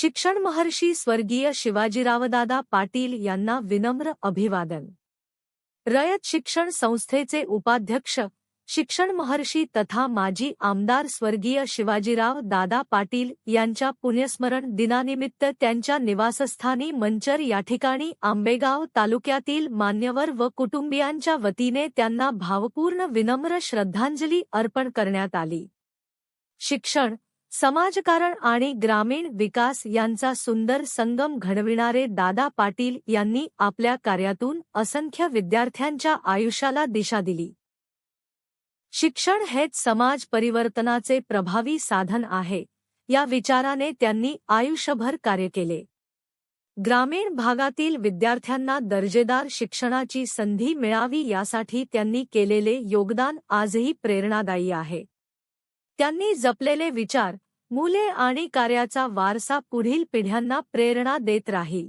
शिक्षण महर्षी स्वर्गीय शिवाजीरावदादा पाटील यांना विनम्र अभिवादन। रयत शिक्षण संस्थेचे उपाध्यक्ष, शिक्षण महर्षी तथा माजी आमदार स्वर्गीय शिवाजीराव दादा पाटील यांच्या पुण्यस्मरण दिनानिमित्त त्यांच्या निवासस्थानी मंचर या ठिकाणी आंबेगाव तालुक्यातील मान्यवर व कुटुंबियांच्या वतीने त्यांना भावपूर्ण विनम्र श्रद्धांजली अर्पण करण्यात आली। शिक्षण, समाजकारण आणि ग्रामीण विकास यांचा सुंदर संगम घडविणारे दादा पाटील यांनी आपल्या कार्यातून असंख्य विद्यार्थ्यांच्या आयुष्याला दिशा दिली। शिक्षण हेच समाज परिवर्तनाचे प्रभावी साधन आहे, या विचाराने त्यांनी आयुष्यभर कार्य केले। ग्रामीण भागातील विद्यार्थ्यांना दर्जेदार शिक्षणाची संधी मिळावी यासाठी त्यांनी केलेले योगदान आजही प्रेरणादायी आहे। त्यांनी जपलेले विचार, मूल्ये आणि कार्याचा वारसा पुढील पिढ्यांना प्रेरणा देत राहील।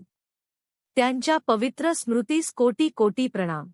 त्यांच्या पवित्र स्मृतीस कोटी कोटी प्रणाम।